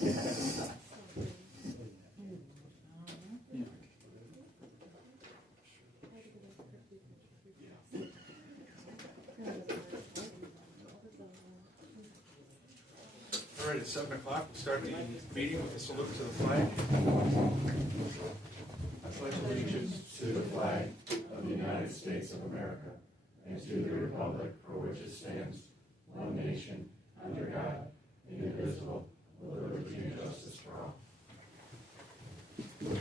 All right, at 7 o'clock, we'll start the meeting with a salute to the flag. I pledge allegiance to the flag of the United States of America and to the republic for which it stands, one nation, under God, indivisible, with liberty and justice for all. Roll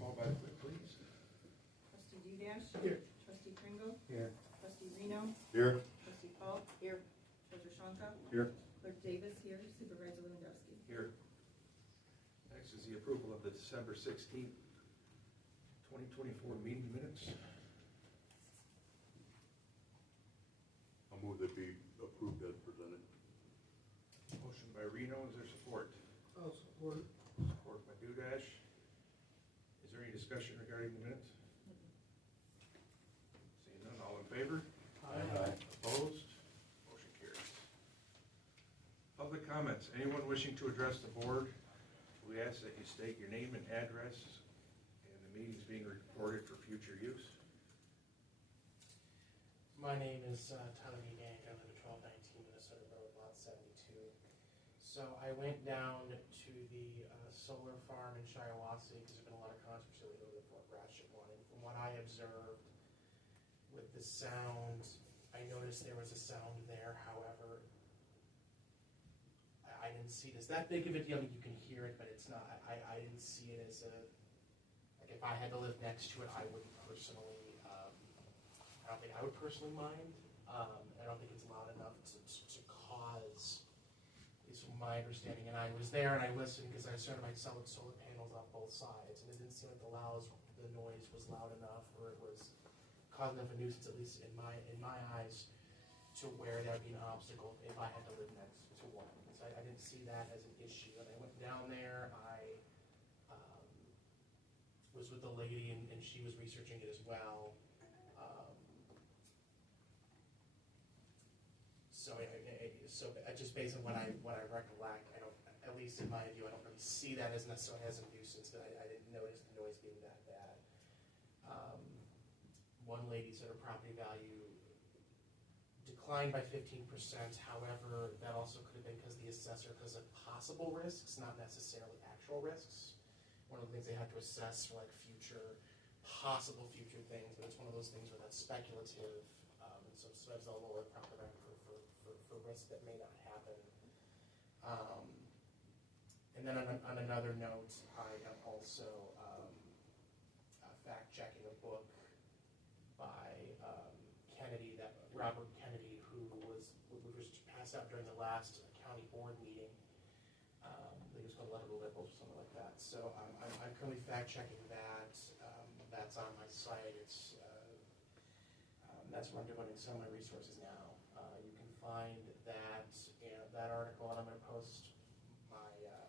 call by the clerk, please. Trustee Dudash? Here. Trustee Kringle? Here. Trustee Reno? Here. Trustee Paul? Here. Treasurer Shonka? Here. Clerk Davis here. Supervisor Lewandowski. Here. Next is the approval of the December 16th, 2024 meeting minutes. I'll move that be approved as presented. Motion by Reno, is there support? I'll support it. Support by Dudash. Is there any discussion regarding the minutes? Seeing none, all in favor? Aye. Opposed? Motion carries. Public comments. Anyone wishing to address the board, we ask that you state your name and address, and the meeting is being recorded for future use. My name is Tyler Gang. I live at 1219 Minnesota Road, lot 72. So I went down to the solar farm in Shiawassee because there's been a lot of controversy over the Fort Gratiot one. And from what I observed with the sound, I noticed there was a sound there. However, I didn't see it as that big of a deal. I mean, you can hear it, but it's not. I didn't see it as a, like if I had to live next to it, I wouldn't personally. I don't think I would personally mind. I don't think it's loud enough to cause, at least from my understanding. And I was there and I listened because I started my solar panels on both sides, and it didn't seem like the noise was loud enough, or it was causing enough of a nuisance, at least in my eyes, to where that would be an obstacle if I had to live next to one. So I didn't see that as an issue. And I went down there. I was with the lady, and she was researching it as well. So just based on what I recollect, I don't, at least in my view, I don't really see that as necessarily as a nuisance, but I didn't notice the noise being that bad. One lady said her property value declined by 15%. However, that also could have been because the assessor, because of possible risks, not necessarily actual risks. One of the things they had to assess for like possible future things, but it's one of those things where that's speculative, and so it's a lower property value for risks that may not happen. And then on another note, I am also fact-checking a book by Robert Kennedy, who was passed out during the last county board meeting. They was called Letter to Liberals or something like that. So I'm currently fact-checking that. That's on my site. It's that's where I'm devoting some of my resources now. You can find that article, and I'm going to post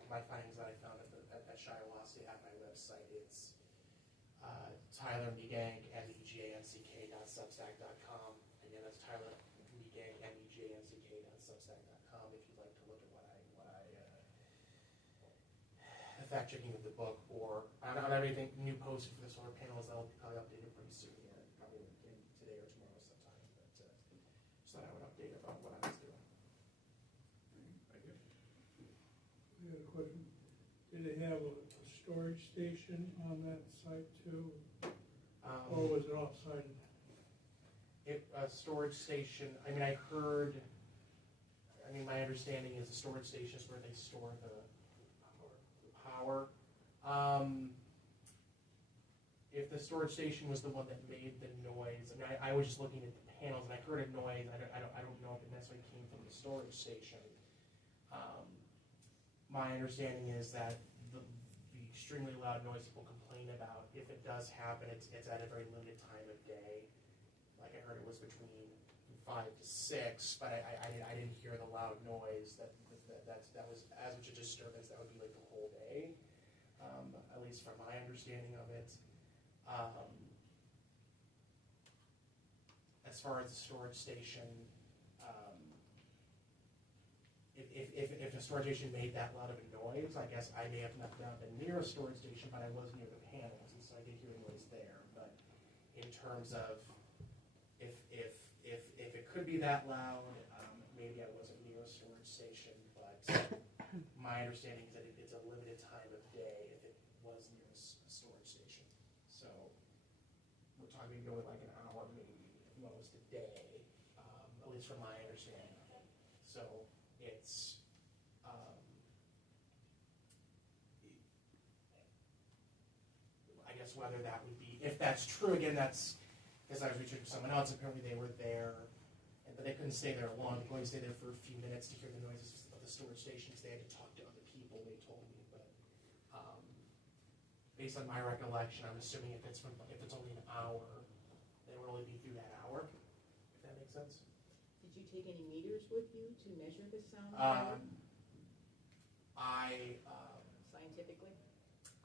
my findings that I found at Shiawassee at my website. It's Tyler Megank, MEGANCK.substack.com. Again, that's Tyler Megank, MEGANCK.substack.com. If you'd like to look at what I the fact checking of the book, or on everything new posted for the solar panels, that'll be probably updated pretty soon here, probably today or tomorrow sometime. But just thought I would update about what I was doing. Thank you. I got a question. Did they have a storage station on that site too? Or was it offsite? A storage station, my understanding is a storage station is where they store the power. If the storage station was the one that made the noise, I was just looking at the panels and I heard a noise. I don't know if it necessarily came from the storage station. My understanding is that the extremely loud noise people complain about, if it does happen, it's at a very limited time of day. Like I heard it was between 5 to 6, but I didn't hear the loud noise. That was as much a disturbance that would be like the whole day, at least from my understanding of it. As far as the storage station, if a storage station made that loud of a noise, I guess I may have not been near a storage station, but I was near the panels, and so I did hear a noise there. But in terms of if it could be that loud, maybe I wasn't near a storage station, but my understanding is that it's a limited time of day if it was near a storage station. So we're talking going like an hour, maybe at most a day, at least from my understanding. So it's I guess whether that would be, if that's true, again, that's because I was researching someone else. Apparently they were there, but they couldn't stay there long. They could only stay there for a few minutes to hear the noises of the storage stations. They had to talk to other people, they told me. But based on my recollection, I'm assuming if it's only an hour, they would only be through that hour, if that makes sense. Did you take any meters with you to measure the sound? Scientifically?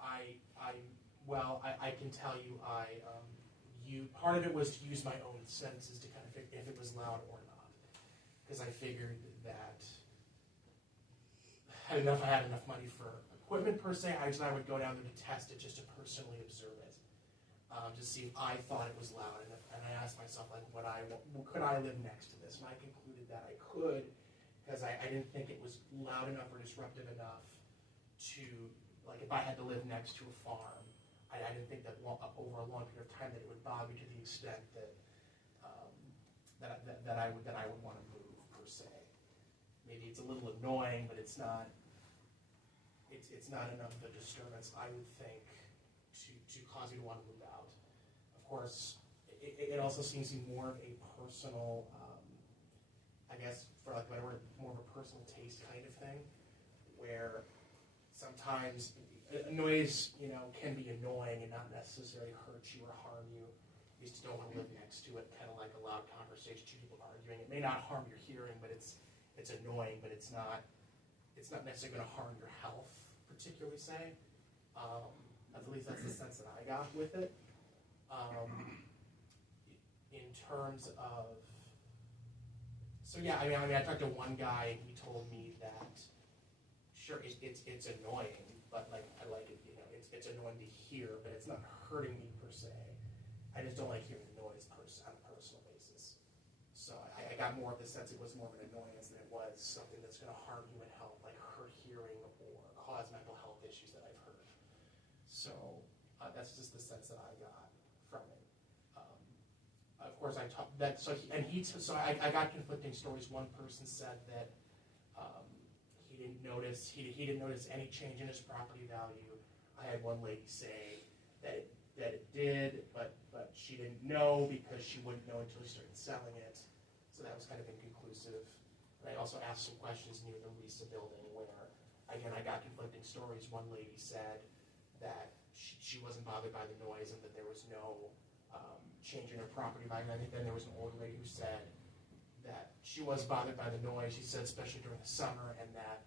I can tell you, part of it was to use my own senses to kind of figure if it was loud or not, because I figured that I had enough money for equipment per se. I would go down there to test it, just to personally observe it, to see if I thought it was loud, and I asked myself, like, could I live next to this? And I concluded that I could, because I didn't think it was loud enough or disruptive enough to, like, if I had to live next to a farm, I didn't think that over a long period of time that it would bother me to the extent that I would want to move per se. Maybe it's a little annoying, but it's not enough of a disturbance, I would think, to cause you to want to move out. Of course, it also seems to be more of a personal, I guess, for like a better word, more of a personal taste kind of thing, where sometimes a noise, can be annoying and not necessarily hurt you or harm you. You just don't want to live next to it, kind of like a loud conversation, two people arguing. It may not harm your hearing, but it's annoying, but it's not necessarily going to harm your health, particularly, say. At least that's the sense that I got with it. In terms of, I talked to one guy and he told me that, sure, it's annoying, but like I like it, it's annoying to hear, but it's not hurting me per se. I just don't like hearing the noise on a personal basis. So I got more of the sense it was more of an annoyance than it was something that's going to harm human health, like hurt hearing or cause mental health issues that I've heard. So that's just the sense that I got from it. Of course, I talked that. So I got conflicting stories. One person said that he didn't notice any change in his property value. I had one lady say that it did, but she didn't know because she wouldn't know until he started selling it. So that was kind of inconclusive. And I also asked some questions near the Lisa building where, again, I got conflicting stories. One lady said that she wasn't bothered by the noise and that there was no change in her property value. And then there was an older lady who said that she was bothered by the noise. She said, especially during the summer, and that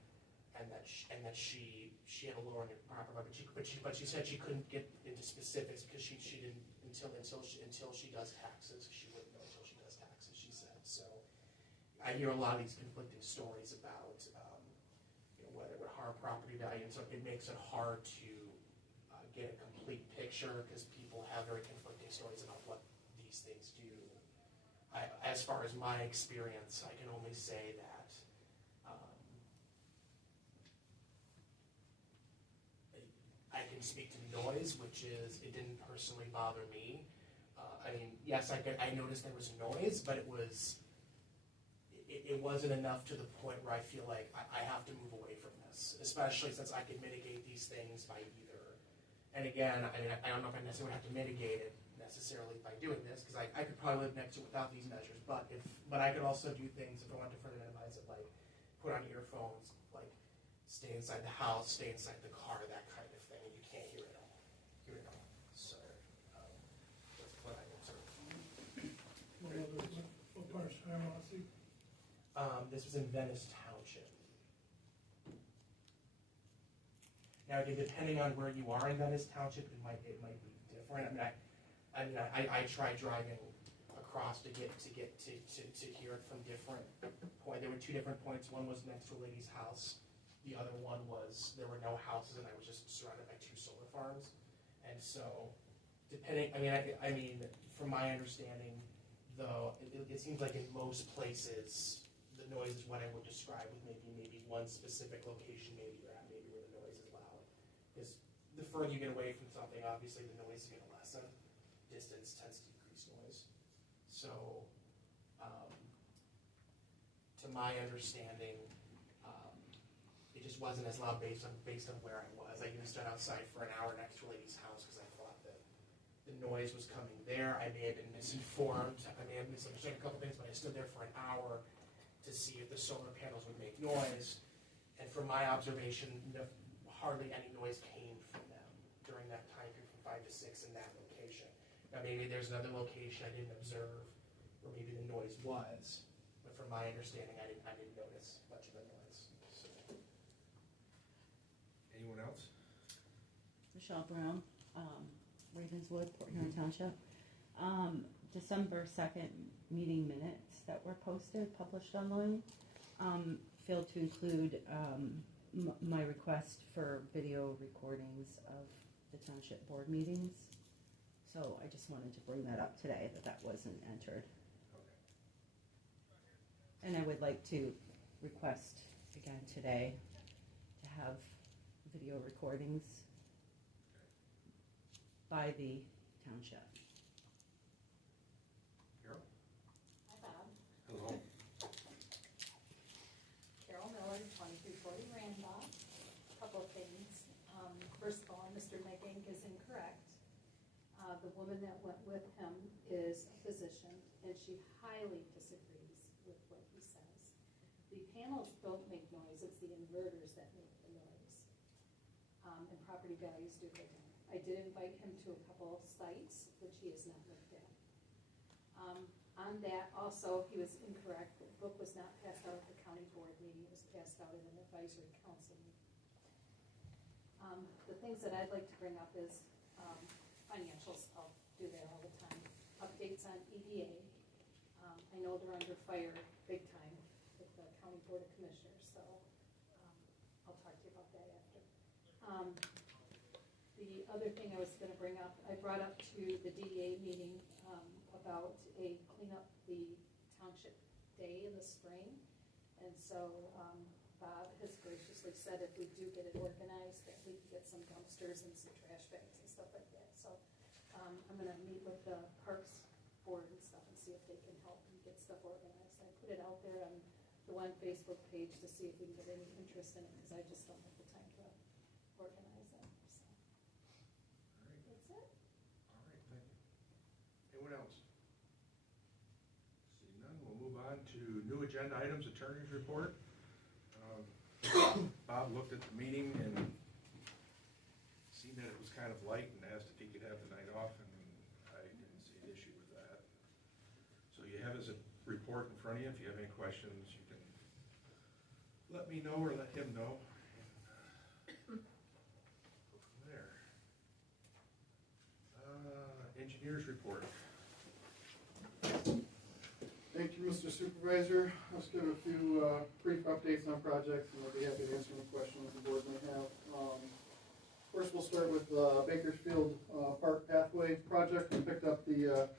she had a lowering of property value, but she said she couldn't get into specifics because she didn't until she does taxes. She wouldn't know until she does taxes, she said. So I hear a lot of these conflicting stories about whether it would harm property value, and so it makes it hard to get a complete picture because people have very conflicting stories about what these things do. As far as my experience, I can only say that I can speak to noise, which is it didn't personally bother me. Yes, I noticed there was noise, but it wasn't enough to the point where I feel like I have to move away from this, especially since I can mitigate these things by either. And again, I don't know if I necessarily have to mitigate it necessarily by doing this, because I could probably live next to it without these measures, but I could also do things if I want to further minimize it, like put on earphones, like stay inside the house, stay inside the car, that kind of thing, and you can't hear it all. So that's what I observed. What part of Shiawassee? This was in Venice Township. Now, again, depending on where you are in Venice Township, it might be different. I tried driving across to get to hear it from different points. There were two different points. One was next to a lady's house. The other one was there were no houses, and I was just surrounded by two solar farms. And so, depending, I mean, from my understanding, though, it seems like in most places, the noise is what I would describe with maybe one specific location, maybe you're at, maybe where the noise is loud. Because the further you get away from something, obviously the noise is going to lessen. Distance tends to decrease noise. So, to my understanding, it just wasn't as loud based on where I was. I even stood outside for an hour next to a lady's house because I thought that the noise was coming there. I may have been misinformed. I may have misunderstood a couple things, but I stood there for an hour to see if the solar panels would make noise. And from my observation, hardly any noise came from them during that time period from 5 to 6 in that location. Now maybe there's another location I didn't observe where maybe the noise was, but from my understanding, I didn't notice much of the noise. So. Anyone else? Michelle Brown, Ravenswood, Port Huron Township. December 2nd meeting minutes that were published online, failed to include my request for video recordings of the township board meetings. So I just wanted to bring that up today, that wasn't entered. Okay. And I would like to request again today to have video recordings by the township. Carol? Hi, Bob. Hello. Carol Miller, 2340 Randolph. Couple of things. First of all, Mr. Megank is incorrect. The woman that went with him is a physician, and she highly disagrees with what he says. The panels don't make noise, it's the inverters that make the noise. And property values do go down. I did invite him to a couple sites, which he has not looked at. On that, also, he was incorrect. The book was not passed out at the county board meeting. It was passed out at an advisory council meeting. The things that I'd like to bring up is financials. I'll do that all the time. Updates on EDA. I know they're under fire big time with the county board of commissioners, so I'll talk to you about that after. The other thing I was going to bring up, I brought up to the DEA meeting about a clean up the township day in the spring, and so Bob has graciously said if we do get it organized that we can get some dumpsters and some trash bags and stuff like that. So I'm going to meet with the Parks Board and stuff and see if they can help me get stuff organized. I put it out there on the one Facebook page to see if we can get any interest in it because I just don't have the time to organize it. So. All right. That's it. All right, thank you. Anyone else? Seeing none, we'll move on to new agenda items, attorney's report. Bob looked at the meeting and seen that it was kind of light and asked if he could have the night off, and I didn't see an issue with that. So you have his report in front of you. If you have any questions, you can let me know or let him know. And, go from there. Engineers report. Thank you, Mr. Supervisor. Let's give a few brief updates on projects, and I'll be happy to answer any questions the board may have. First, we'll start with Bakersfield Park Pathway project. We picked up the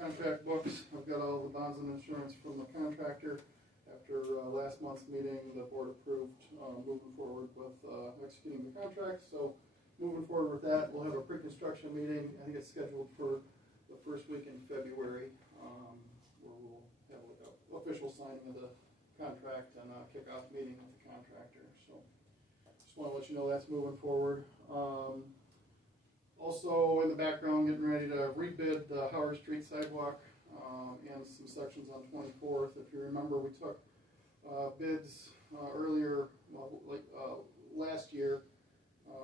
contract books. I've got all the bonds and insurance from the contractor. After last month's meeting, the board approved moving forward with executing the contract. So moving forward with that, we'll have a pre-construction meeting. I think it's scheduled for the first week in February, where we'll have an official signing of the contract and a kickoff meeting with the contractor. So just want to let you know that's moving forward. Also in the background, getting ready to rebid the Howard Street sidewalk and some sections on 24th. If you remember, we took bids earlier, last year,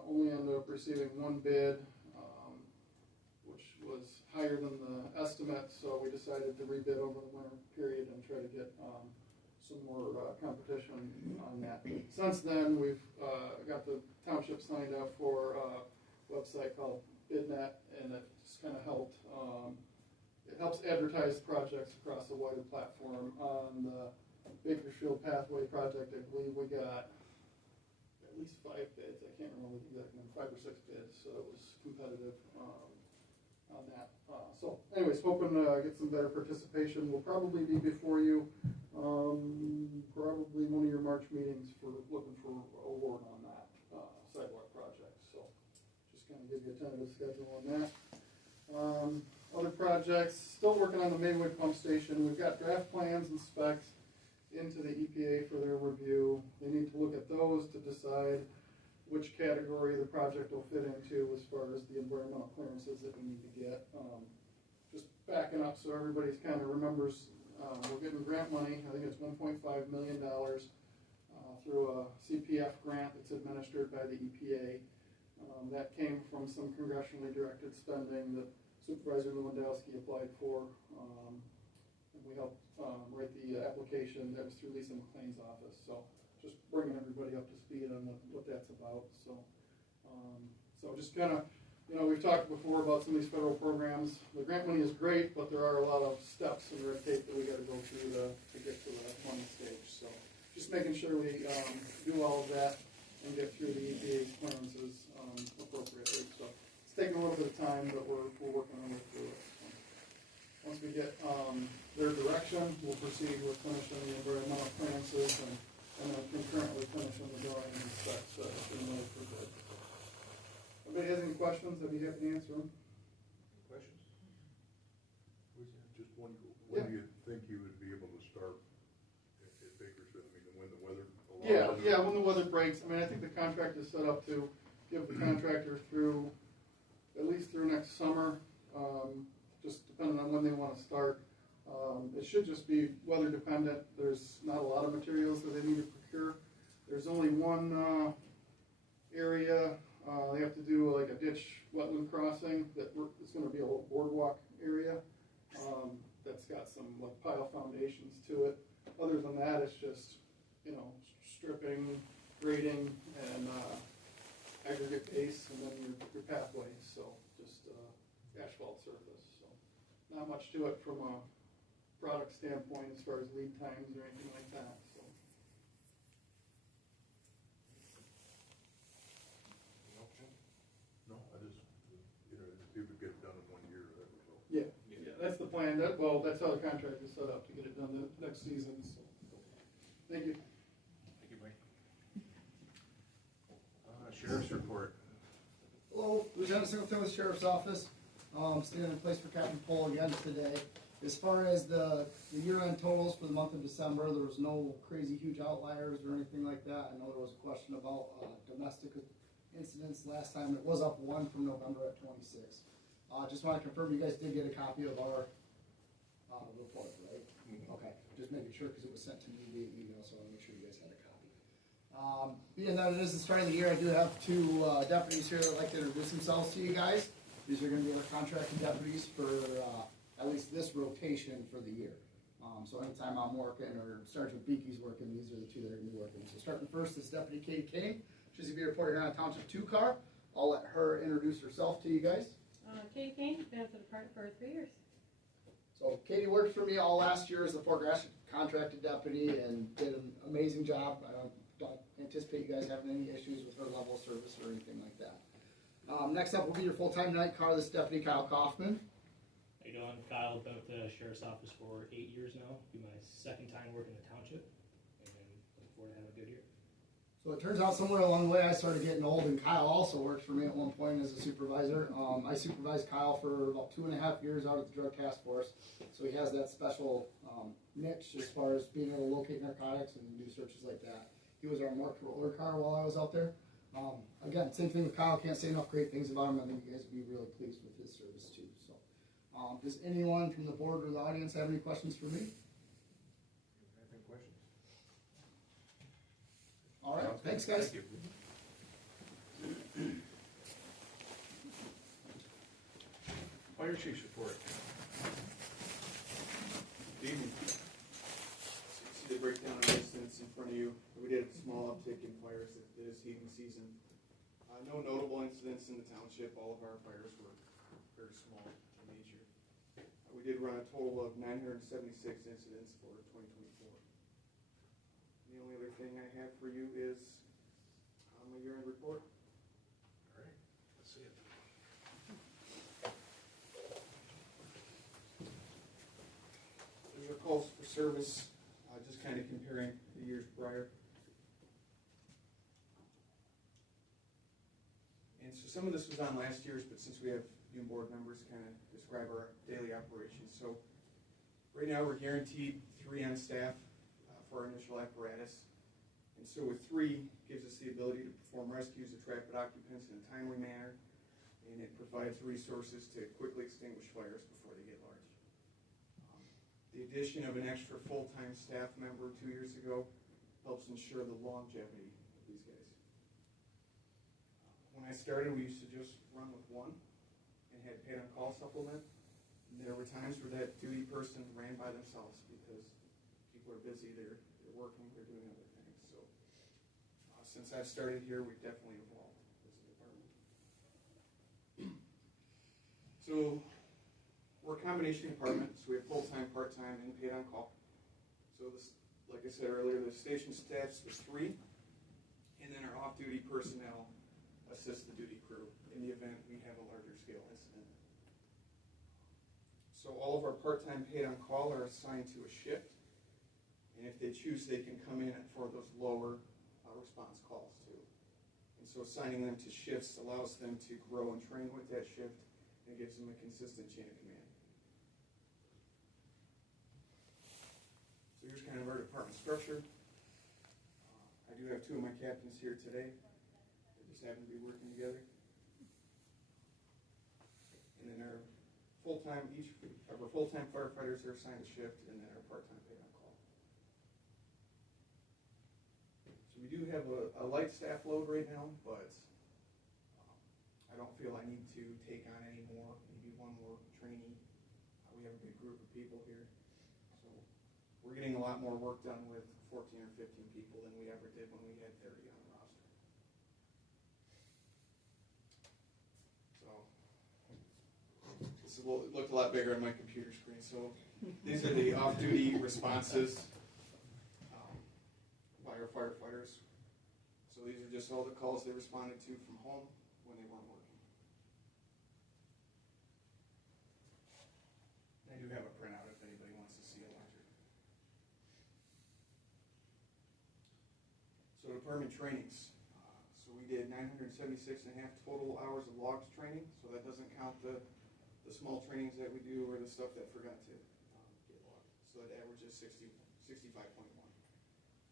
only ended up receiving one bid, which was higher than the estimate, so we decided to rebid over the winter period and try to get some more competition on that. Since then, we've got the township signed up for a website called BidNet, and it just kind of helped it helps advertise projects across a wider platform. On the Bakersfield Pathway project, I believe we got at least 5 bids. I can't remember the exact number, 5 or 6 bids, so it was competitive on that. So anyways, hoping to get some better participation. We'll probably be before you, probably one of your March meetings for looking for award on that sidewalk project. So just kind of give you a tentative schedule on that. Other projects, still working on the Maywood pump station. We've got draft plans and specs into the EPA for their review. They need to look at those to decide which category the project will fit into as far as the environmental clearances that we need to get. Just backing up so everybody's kind of remembers, we're getting grant money. I think it's $1.5 million through a CPF grant that's administered by the EPA. That came from some congressionally directed spending that Supervisor Lewandowski applied for. And we helped write the application. That was through Lisa McLean's office. So just bringing everybody up to speed on what that's about. So, so just kind of, you know, we've talked before about some of these federal programs. The grant money is great, but there are a lot of steps and red tape that we got to go through to get to the money stage. So just making sure we do all of that and get through the EPA's clearances appropriately. So it's taking a little bit of time, but we're working our way through it. So once we get their direction, we'll proceed with finishing the environmental clearances and then concurrently finishing the drawing and specs in the for bid. Anybody has any questions? I'd be happy to answer them. Questions? Just one, when do you think you would be able to start at Bakersfield? I mean, when the weather allows? Yeah, when the weather breaks. I mean, I think the contract is set up to give the contractor through, at least through next summer, just depending on when they want to start. It should just be weather dependent. There's not a lot of materials that they need to procure. There's only one area, they have to do like a ditch wetland crossing that it's going to be a little boardwalk area that's got some like pile foundations to it. Other than that, it's just, you know, stripping, grading, and aggregate base, and then your pathway. So just asphalt surface. So not much to it from a product standpoint as far as lead times or anything like that. So. No, I just, you know, if you would get it done in 1 year or whatever, so. Yeah, that's the plan. That's how the contract is set up to get it done the next season. So. Thank you. Thank you, Mike. Sheriff's report. Hello, Lieutenant Singleton with Sheriff's Office. Standing in place for Captain Pohl again today. As far as the year-end totals for the month of December, there was no crazy huge outliers or anything like that. I know there was a question about domestic incidents last time. It was up 1 from November at 26. Just want to confirm you guys did get a copy of our report, right? Mm-hmm. Okay, just making sure because it was sent to me via email, so I want to make sure you guys had a copy. Being that it is the start of the year, I do have 2 deputies here that would like to introduce themselves to you guys. These are going to be our contracted deputies for at least this rotation for the year. So anytime I'm working or Sergeant Beakey's working, these are the 2 that are going to be working. So starting first is Deputy Katie King. She's going to be reporting on a Township 2 car. I'll let her introduce herself to you guys. Katie King, been with the department for 3 years. So Katie worked for me all last year as the Fort Gratiot contracted deputy and did an amazing job. I don't anticipate you guys having any issues with her level of service or anything like that. Next up will be your full-time night car. This is Deputy Kyle Kaufman. How you doing? Kyle, been with the Sheriff's Office for 8 years now. Be my 2nd time working the Township, and looking forward to having a good year. So it turns out somewhere along the way I started getting old, and Kyle also worked for me at one point as a supervisor. I supervised Kyle for about 2.5 years out at the Drug Task Force, so he has that special niche as far as being able to locate narcotics and do searches like that. He was our marked roller car while I was out there. Again, same thing with Kyle. Can't say enough great things about him. I think you guys would be really pleased with his service too. So, does anyone from the board or the audience have any questions for me? Any questions? All right. Thanks, guys. Thank you. Fire Chief's report. Good evening. See the breakdown of incidents in front of you. We did a small uptick in fires this heating season. No notable incidents in the township. All of our fires were very small in nature. We did run a total of 976 incidents for 2024. The only other thing I have for you is my year-end report. All right, let's see it. There's our calls for service, just kind of comparing the years prior. And so some of this was on last year's, but since we have new board members, kind of describe our daily operations. So right now we're guaranteed 3 on staff for our initial apparatus. And so with 3, gives us the ability to perform rescues of trapped occupants in a timely manner, and it provides resources to quickly extinguish fires before they get large. The addition of an extra full-time staff member 2 years ago helps ensure the longevity of these guys. When I started, we used to just run with 1 and had paid on call supplement. And there were times where that duty person ran by themselves because people are busy, they're working, they're doing other things. So since I've started here, we've definitely evolved as a department. So we're a combination department, so we have full-time, part-time, and paid on call. So this, like I said earlier, the station staffs was 3, and then our off-duty personnel assist the duty crew in the event we have a larger scale incident. So all of our part-time paid on call are assigned to a shift, and if they choose, they can come in for those lower response calls too. And so assigning them to shifts allows them to grow and train with that shift, and gives them a consistent chain of command. So here's kind of our department structure. I do have 2 of my captains here today. They just happen to be working together. And then our full-time, each of our full-time firefighters are assigned a shift, and then our part-time paid on call. So we do have a light staff load right now, but I don't feel I need to take on any more, maybe 1 more trainee. We have a big group of people here. So we're getting a lot more work done with 14 or 15 people than we ever did when we had 30 on the roster. So this looked a lot bigger on my computer screen. So these are the off-duty responses by our firefighters. So these are just all the calls they responded to from home when they weren't working. I do have a printout if anybody wants to see a larger. So department trainings. So we did 976.5 total hours of logs training. So that doesn't count the small trainings that we do or the stuff that forgot to get logged. So that averages 65.1.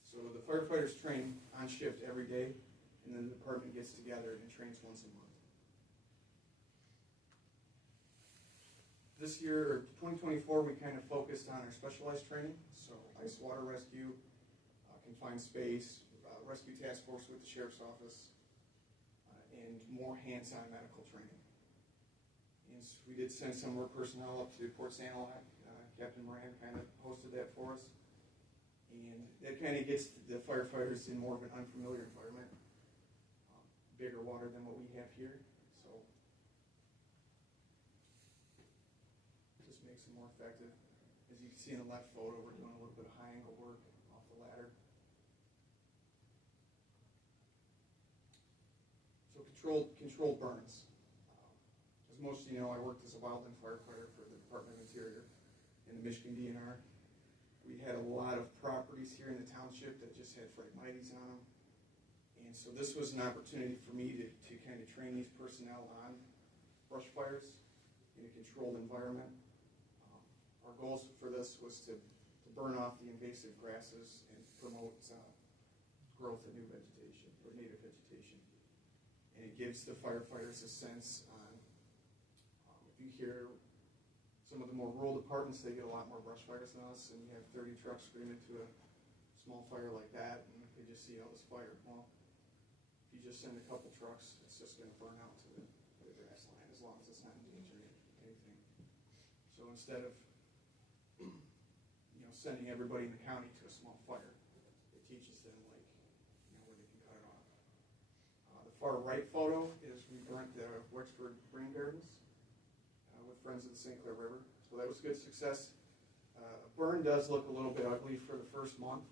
So the firefighters train on shift every day, and then the department gets together and trains once a month. This year, or 2024, we kind of focused on our specialized training. So ice water rescue, confined space, rescue task force with the sheriff's office, and more hands-on medical training. And so we did send some more personnel up to Port Sanilac. Captain Moran kind of hosted that for us. And that kind of gets the firefighters in more of an unfamiliar environment. Bigger water than what we have here. So just makes it more effective. As you can see in the left photo, we're doing a little bit of high angle work off the ladder. So controlled burns. As most of you know, I worked as a wildland firefighter for the Department of Interior in the Michigan DNR. We had a lot of properties here in the township that just had phragmites on them. And so this was an opportunity for me to kind of train these personnel on brush fires in a controlled environment. Our goals for this was to burn off the invasive grasses and promote growth of new vegetation, or native vegetation. And it gives the firefighters a sense on, if you hear some of the more rural departments, they get a lot more brush fires than us, and you have 30 trucks screaming to a small fire like that, and they just see all this fire. Well, if you just send a couple trucks, it's just going to burn out to the grass line, as long as it's not endangering anything. So instead of sending everybody in the county to a small fire, it teaches them where they can cut it off. The far right photo is we burnt the Wexford Rain Gardens with Friends of the St. Clair River. So that was good success. Burn does look a little bit ugly for the first month,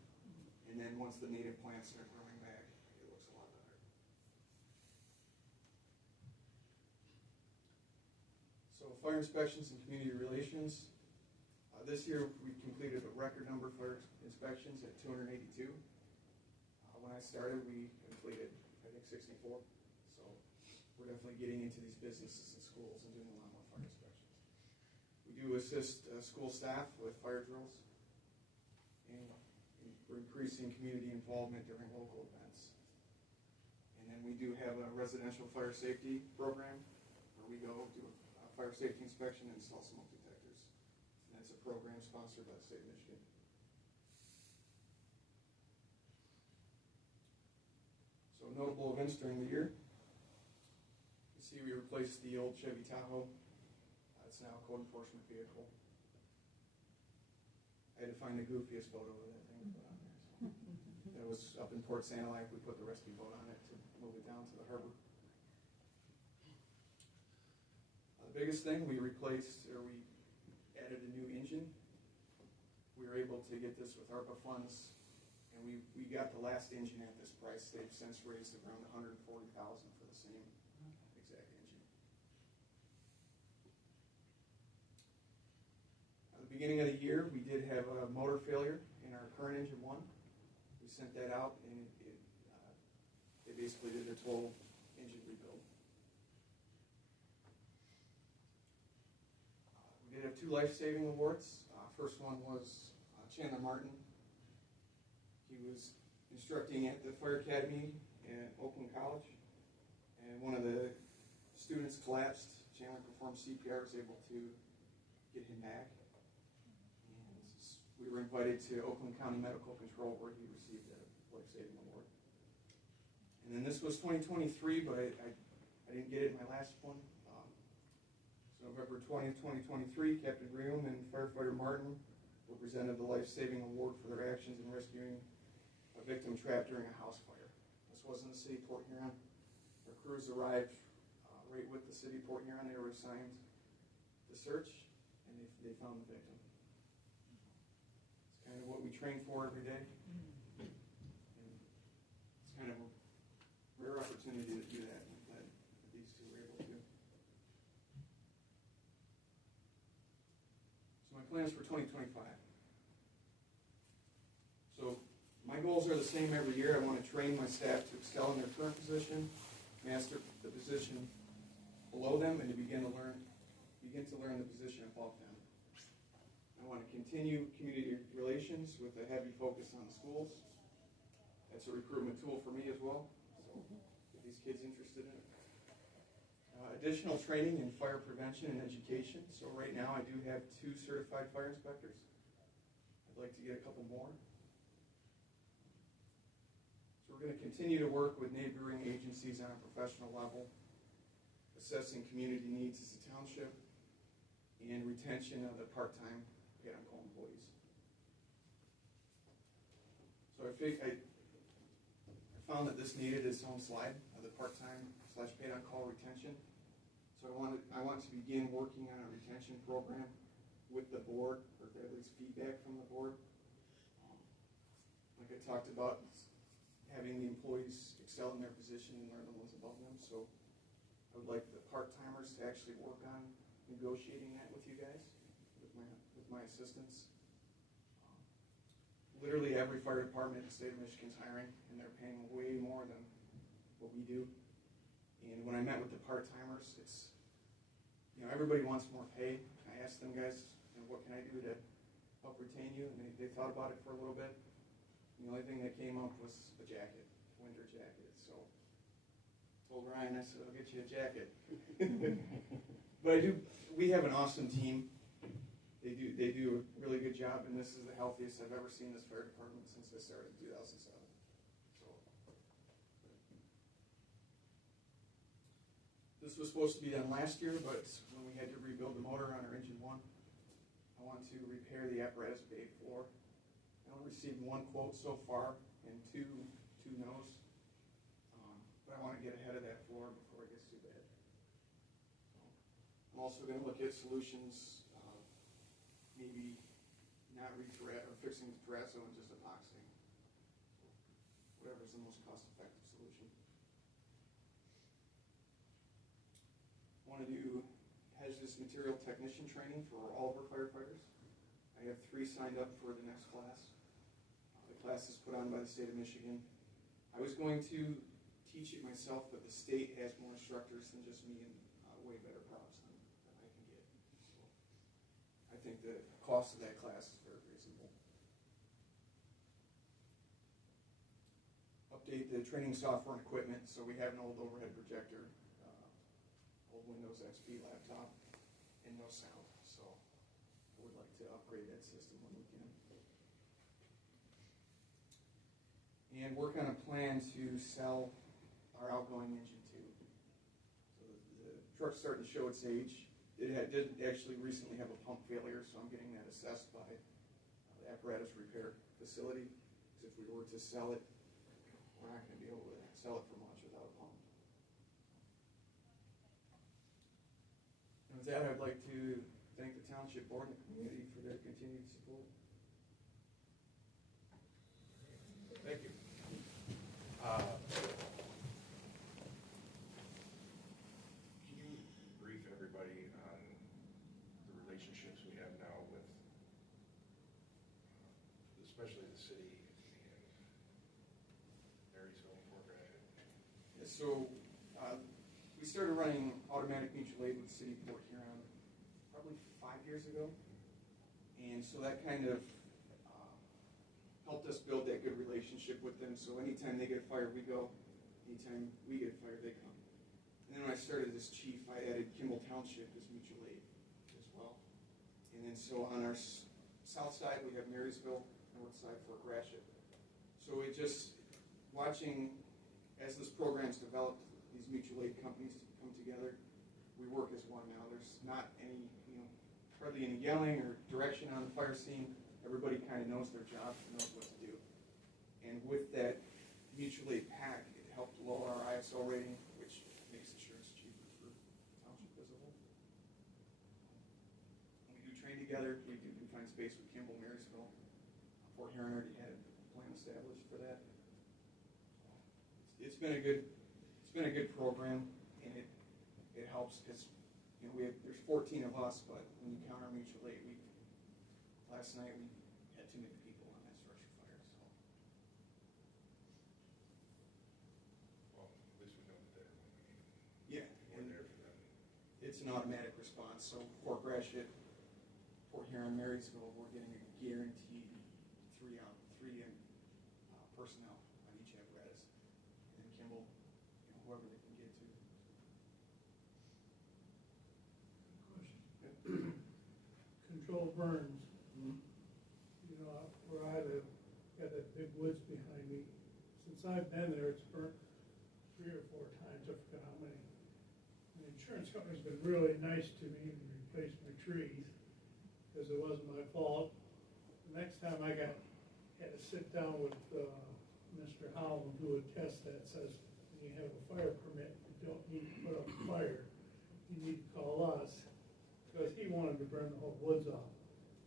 and then once the native plants start growing back, it looks a lot better. So fire inspections and community relations. This year we completed a record number of fire inspections at 282. When I started, we completed, I think, 64. So we're definitely getting into these businesses and schools and doing a lot more fire inspections. We do assist school staff with fire drills, and we're increasing community involvement during local events. And then we do have a residential fire safety program where we go do a fire safety inspection and install smoke detectors. And that's a program sponsored by the state of Michigan. So notable events during the year. You see we replaced the old Chevy Tahoe. It's now a code enforcement vehicle. I had to find the goofiest photo of that thing to put on there. So. It was up in Port Santa Life. We put the rescue boat on it to move it down to the harbor. The biggest thing, we replaced, or we added a new engine. We were able to get this with ARPA funds, and we got the last engine at this price. They've since raised it around $140,000 for the same exact engine. At the beginning of the year, we did have a motor failure in our current engine 1. We sent that out, and they basically did a total engine rebuild. We did have 2 life-saving awards. First one was Chandler Martin. He was instructing at the Fire Academy at Oakland College, and one of the students collapsed. Chandler performed CPR, was able to get him back. And we were invited to Oakland County Medical Control, where he received a life-saving award. And then this was 2023, but I didn't get it in my last one. So November 20th, 2023, Captain Reum and Firefighter Martin were presented the life-saving award for their actions in rescuing a victim trapped during a house fire. This was in the city of Port Huron. Our crews arrived right with the city of Port Huron. They were assigned to search, and they found the victim. It's kind of what we train for every day. And it's kind of a rare opportunity to do that, and I'm glad that these two were able to. So my plans for 2025. So my goals are the same every year. I want to train my staff to excel in their current position, master the position below them, and to begin to learn the position above them. I want to continue community relations with a heavy focus on the schools. That's a recruitment tool for me as well. So get these kids interested in it. Additional training in fire prevention and education. So right now I do have 2 certified fire inspectors. I'd like to get a couple more. So we're going to continue to work with neighboring agencies on a professional level, assessing community needs as a township, and retention of the part-time paid-on-call employees. So I found that this needed its own slide of the part-time / paid-on-call retention. So I want to begin working on a retention program with the board, or at least feedback from the board. Like I talked about, having the employees excel in their position and learn the ones above them. So I would like the part-timers to actually work on negotiating that with you guys, with my assistants. Literally every fire department in the state of Michigan is hiring, and they're paying way more than what we do. And when I met with the part-timers, it's, everybody wants more pay. I asked them, guys, what can I do to help retain you? And they thought about it for a little bit. And the only thing that came up was a jacket, winter jacket. So I told Ryan, I said, I'll get you a jacket. But we have an awesome team. They do a really good job, and this is the healthiest I've ever seen this fire department since I started in 2007. So this was supposed to be done last year, but when we had to rebuild the motor on our engine 1, I want to repair the apparatus bay floor. I only received 1 quote so far and two no's, but I want to get ahead of that floor before it gets too bad. So I'm also going to look at solutions maybe not or fixing terrazzo and just epoxy. Whatever's the most cost-effective solution. Want to do hazardous material technician training for all of our firefighters. I have 3 signed up for the next class. The class is put on by the state of Michigan. I was going to teach it myself, but the state has more instructors than just me and way better props than I can get. So I think the cost of that class is very reasonable. Update the training software and equipment. So we have an old overhead projector, old Windows XP laptop, and no sound. So I would like to upgrade that system when we can. And work on a plan to sell our outgoing engine too. So the truck's starting to show its age. It did actually recently have a pump failure, so I'm getting that assessed by the apparatus repair facility. Because if we were to sell it, we're not going to be able to sell it for much without a pump. And with that, I'd like to thank the Township Board and the community for their continued support. Thank you. Can you brief everybody on the relationships we have now with, especially the city and Marysville and Fort Gratiot? Yeah, so we started running automatic mutual aid with the city of Port Huron probably 5 years ago, and so that kind of helped us build that good relationship with them. So anytime they get a fire, we go. Anytime we get a fire, they come. And then when I started as chief, I added Kimball Township as mutual aid as well. And then so on our south side, we have Marysville, north side, Fort Gratiot. So it just, watching as this program's developed, these mutual aid companies come together, we work as one now. There's not any, hardly any yelling or direction on the fire scene. Everybody kind of knows their job and knows what to do. And with that mutual aid pack, it helped lower our ISO rating, which makes insurance cheaper for the township as a whole. When we do train together, we do confined space with Kimball, Marysville. Fort Huron already had a plan established for that. It's been a good program, and it helps because there's 14 of us, but when you count our mutual aid, last night we had too many people on that structure fire. So. Well, at least we know that they're We're there for them. It's an automatic response. So Fort Gratiot, Fort Huron, Marysville, we're getting a guaranteed three personnel on each apparatus. And then Kimball, whoever they can get to. Question. Control burns. Where I live, got that big woods behind me. Since I've been there, it's burnt 3 or 4 times. I forgot how many. The insurance company's been really nice to me and replaced my trees because it wasn't my fault. The next time I had to sit down with Mr. Howell and do a test that says when you have a fire permit, you don't need to put up a fire. You need to call us because he wanted to burn the whole woods off.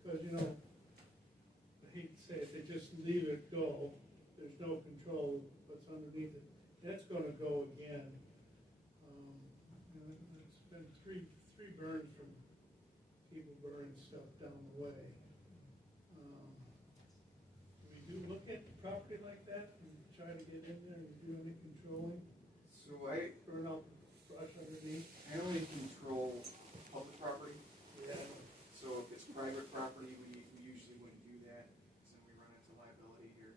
Because, I hate to say it, they just leave it go. There's no control what's underneath it. That's going to go again. It's been three burns from people burning stuff down the way. Do we look at the property like that and try to get in there and do any controlling? So I Burn out the brush underneath? I only control public property. Yeah. So if it's private property, we usually wouldn't do that, because then we run into liability here.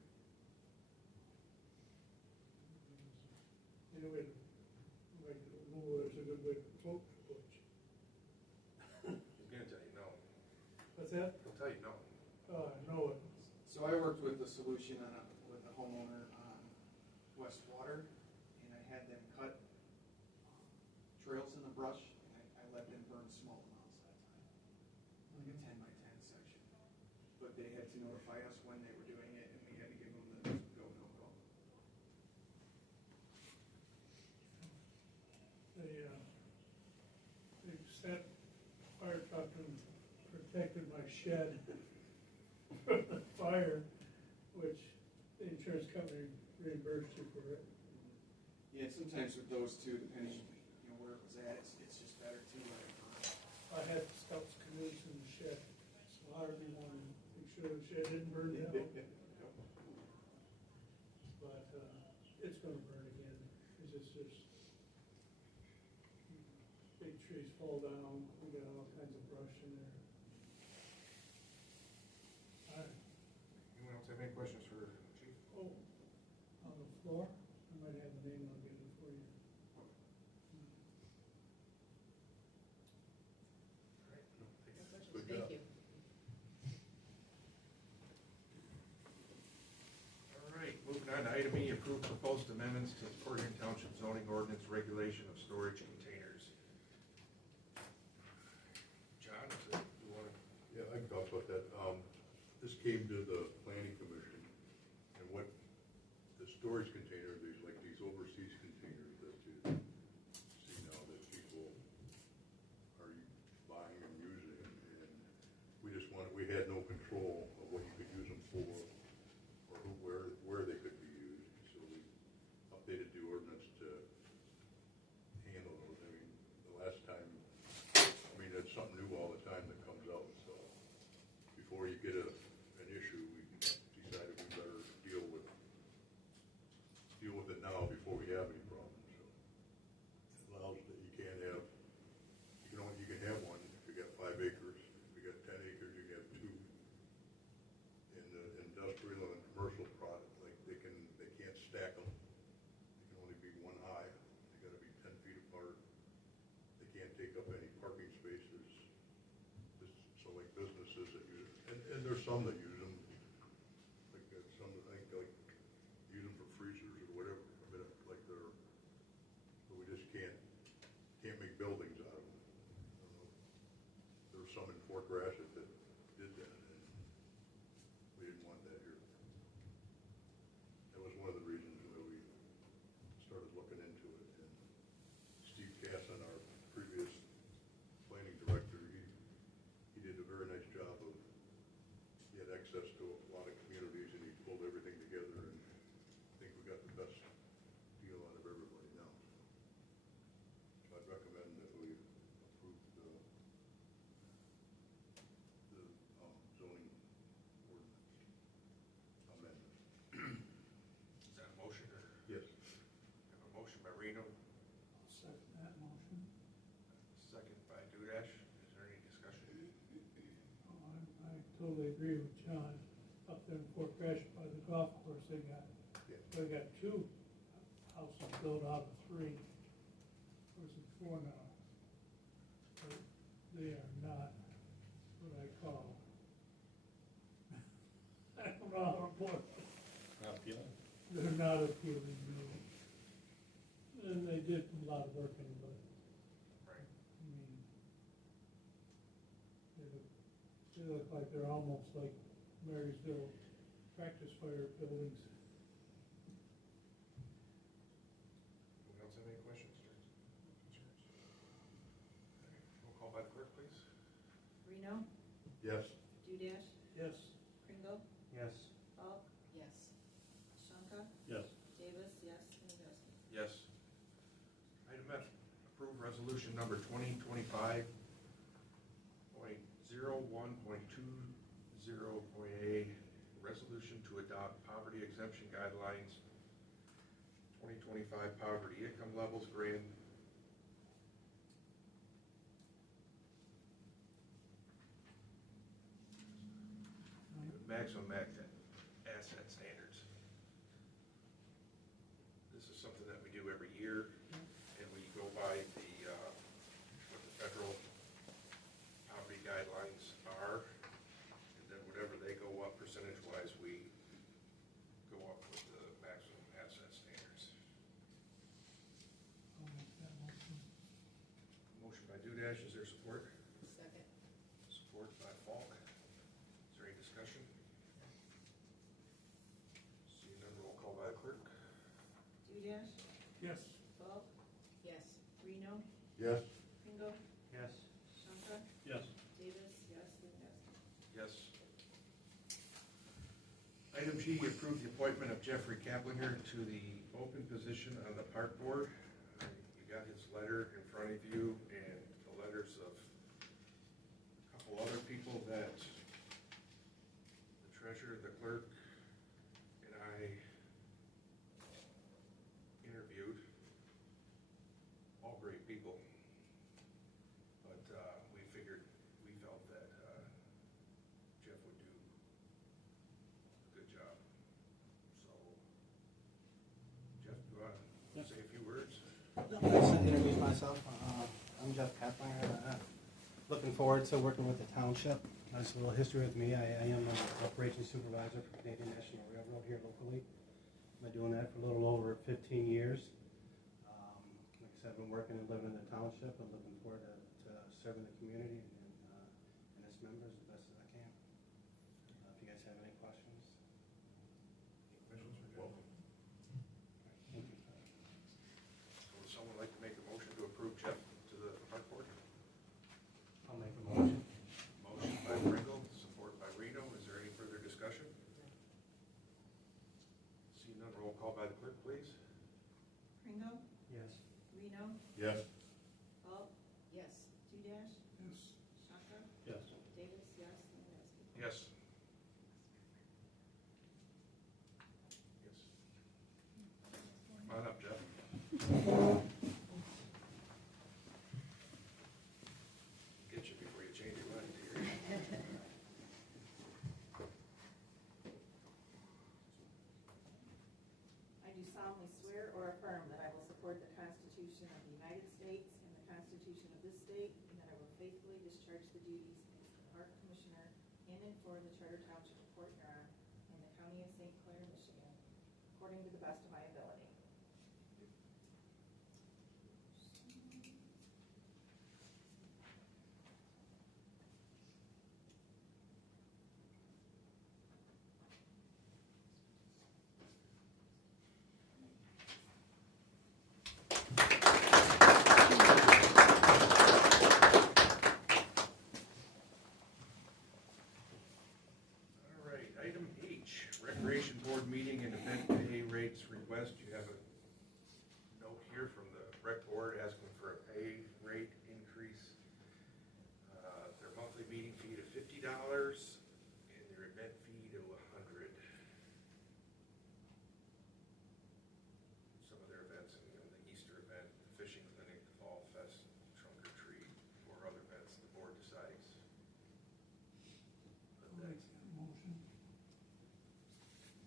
Anyway, like, there's a good way to approach Butch. He's gonna tell you no. What's that? He'll tell you no. I know it. So I worked with the solution with a homeowner on West Water, and I had them cut trails in the brush, and I let them burn small amounts at a time, like a 10 by 10 section. But they had to notify us when they were doing it, and we had to give them the go, no go. They sent fire truck and protected my shed for the fire, which the insurance company reimbursed you for it. Yeah, and sometimes with those two, depending, where it was at, it's just better to let it burn. I had scouts canoes in the shed, so I hardly wanted to make sure the shed didn't burn down. But, it's gonna burn again, because it's just, big trees fall down, we got all kinds of brush in there. Anyone else have any questions for Chief? Oh, on the floor, I might have the name, I'll get it for you. All right. Good Thank job. you. All right, moving on to item E, approve proposed amendments to the Port Huron Township zoning ordinance regulation of storage containers. John, you want to? Yeah, I can talk about that. This came to the planning commission, and what the storage container, these overseas containers that you see now that people are buying and using, and we had no control of what you could use them for, or where they could be used, so we updated the ordinance to handle those. I mean, the last time, it's something new all the time that comes out, so before you get an issue, we decided we better deal with it now before we have any problems. So it allows that you can have one if you got 5 acres. If you got 10 acres, you can have 2. In the industrial and commercial product, they can't stack them. They can only be one high. They got to be 10 feet apart. They can't take up any parking spaces. So like businesses that use it, and there's some that use them, some that use them for freezers or whatever. But we just can't make buildings out of them. There were some in Fort Gratiot that did that, and we didn't want that here. That was one of the reasons why we started looking into it. And Steve Casson, our previous planning director, he did a very nice job of, he had access to a lot of communities, and he pulled everything together, and I think we got the best deal out of everybody now. So I'd recommend that we approve the zoning ordinance amendment. Is that a motion or? Yes. I have a motion by Reno, I'll second that motion. second by Dudash. Is there any discussion? Oh, I totally agree with John. Up there in Fort Gratiot by the golf course, they got 2 houses built out of 3. Or is it 4 now? But they are not what I call, I don't know how to put it. Not appealing? They're not appealing, no. And they did a lot of work in them, but, Right. I mean, they look like they're almost like Marysville practice fire buildings. Anyone else have any questions or concerns? Roll call by the clerk, please. Reno, Yes. Dudash, Yes. Kringle, Yes. Falk, Yes. Shonka, Yes. Davis, yes, Wendowski. Yes. Item F, approve resolution number 2025.01.20.a, resolution to adopt poverty exemption guidelines, 2025 poverty income levels grade. Maximum asset standards. This is something that we do every year, and we go by what the federal poverty guidelines are, and then whatever they go up percentage-wise, we go up with the maximum asset standards. I'll make that motion. Motion by Dudash, is there support? Second. Support by Falk. Is there any discussion? Seeing none, roll call by the clerk. Dudash, Yes. Falk, Yes. Reno, Yes. Kringle, Yes. Shonka, Yes. Davis, yes, Wendowski. Item G, approve the appointment of Jeffrey Kaplinger to the open position on the park board. You got his letter in front of you and the letters of a couple other people that the treasurer, the clerk, and I interviewed. All great people. But we felt that Jeff would do a good job. So, Jeff, do you want to say a few words? Just to introduce myself, I'm Jeff Kaplinger. Looking forward to working with the township. Just a little history with me. I am an operations supervisor for Canadian National Railroad here locally. I've been doing that for a little over 15 years. Like I said, I've been working and living in the township. I'm looking forward to serving the community and its members as best as I can. If you guys have any questions. Welcome. Thank you. So would someone like to make a motion to approve Jeff to the park board? I'll make a motion. Motion by Pringle, support by Reno. Is there any further discussion? Seeing none, roll call by the clerk, please. Pringle? Yes. Reno? Yes. Paul? Yes. Dudash? Yes. Shaka? Yes. Davis, yes. Androwski? Yes. Yes. Come on up, Jeff. Get you before you change your mind here. I do solemnly swear or affirm that I will support the Constitution of the United States and the Constitution of this state, and that I will faithfully discharge the duties as the Park Commissioner in and for the Charter Township of Port Huron in the County of St. Clair, Michigan, according to the best of my ability. All right, item H, Recreation Board meeting and event pay rates request. You have a note here from the rec board asking for a pay rate increase. Their monthly meeting fee to $50 and their event fee to $100. Some of their events, the Easter event, the fishing clinic, the fall fest, trunk or treat, or other events, the board decides. But that's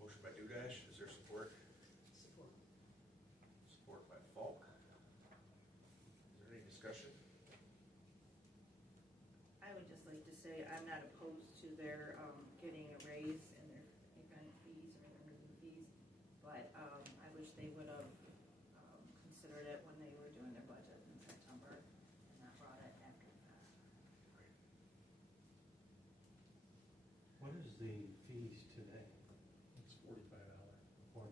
motion by Dudash, is there support? Support. Support by Falk. Is there any discussion? I would just like to say I'm not opposed to their getting a raise in their event fees or their meeting fees, but I wish they would have considered it when they were doing their budget in September and not brought it after that. What is the fees today? It's $45. 45.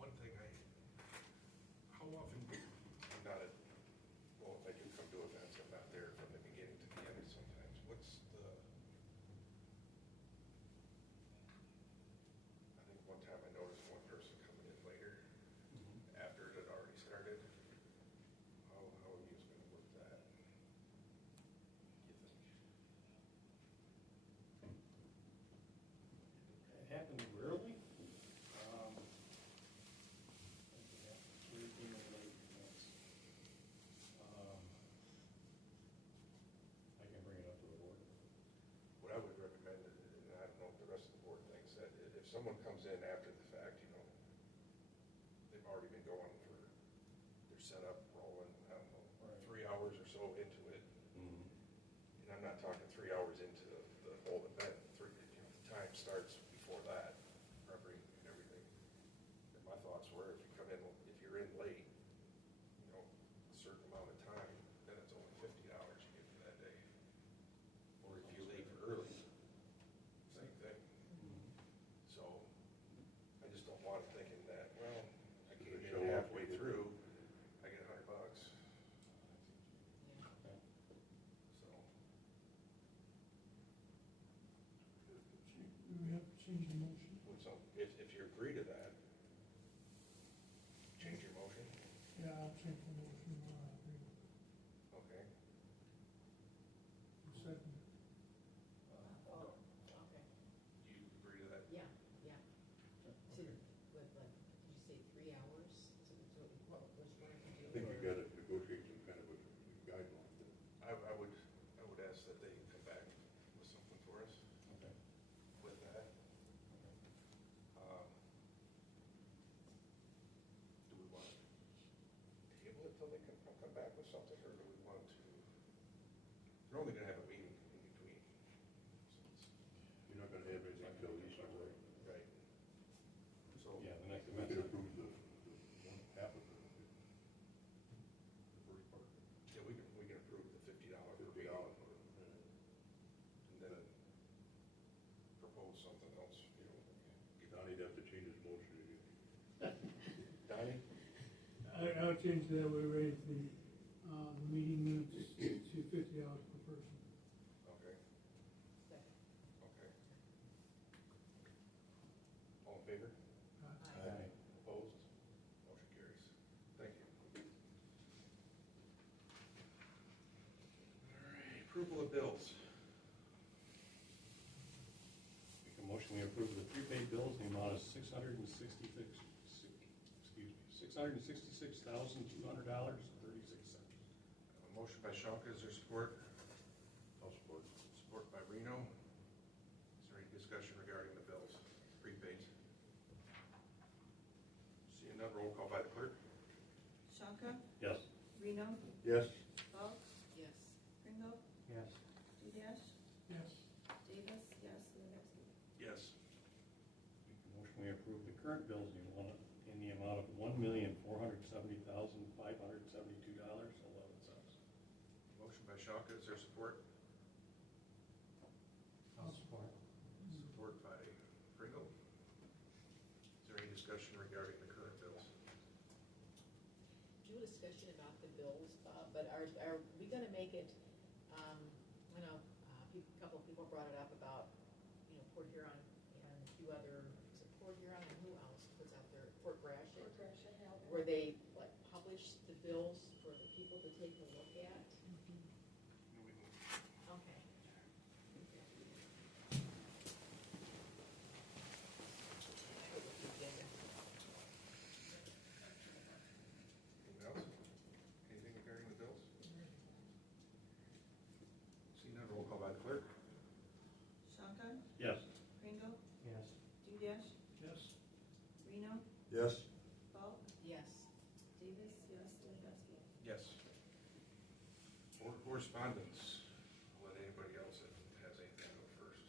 One thing how often, I'm not at, well, if I do come to events, I'm not there from the beginning to the end sometimes. What's the, I think one time I noticed one person coming in later, after it had already started. How have you been with that? You think? It happened rarely. Three female late events. I can bring it up to the board. What I would recommend, and I don't know if the rest of the board thinks, that if someone comes in after the fact, they've already been going for, they're set up, rolling, I don't know, 3 hours or so into it. And I'm not talking 3 hours into the whole event, the time starts before that, prepping and everything. And my thoughts were, if you come in, if you're in late, a certain amount of time, then it's only $50 you get for that day. Or if you leave early, same thing. So, I just don't want it thinking that, well, I came in halfway through, I get $100. change the motion. So if you agree to that, change your motion. Yeah, I'll change the motion. Okay. Second. Oh, okay. Do you agree to that? Yeah, yeah. To, with like, did you say 3 hours? So what was going to do? I think we gotta negotiate some kind of a guideline. I would ask that they come back with something for us. Okay. With that. Do we want to table it till they can come back with something, or do we want to? They're only gonna have a meeting in between. You're not gonna have anything till Easter, right? Right. So. Yeah, the next We can event. approve the one half of it. The first part. Yeah, we can approve the $50 per $50. meeting, and then propose something else, you know. Donnie'd have to change his motion again. Donnie? I'll change that, we raise the meeting minutes to $50 per person. Okay, Second. okay. All in favor? Aye. Opposed? Motion carries. Thank you. All right, approval of bills. Make a motion, we approve the prepaid bills in the amount of $666,200.36. A motion by Schalke, is there support? I'll support. Support by Reno. Is there any discussion regarding the bills, prepaids? Seeing none, roll call by the clerk. Shonka? Yes. Reno? Yes. Bulk? Yes. Pringle? Yes. Dudash? Yes. Davis? Yes. Lewandowski? Yes. Make a motion, we approve the current bills in the amount of $1,470,572.11. Motion by Schalke, is there support? I'll support. Support by Pringle. Is there any discussion regarding the current bills? No discussion about the bills, but are we gonna make it, I know, a couple of people brought it up about, Port Huron and a few other, is it Port Huron and who else puts out there, Fort Gratiot? Fort Gratiot, held. Where they like publish the bills for the people to take a look at? Okay. Anyone else? Anything regarding the bills? Seeing none, roll call by the clerk. Shonka? Yes. Pringle? Yes. Dudash? Yes. Reno? Yes. Bulk? Yes. Davis? Yes. Lewandowski? Yes. Board correspondence. I'll let anybody else that has anything go first.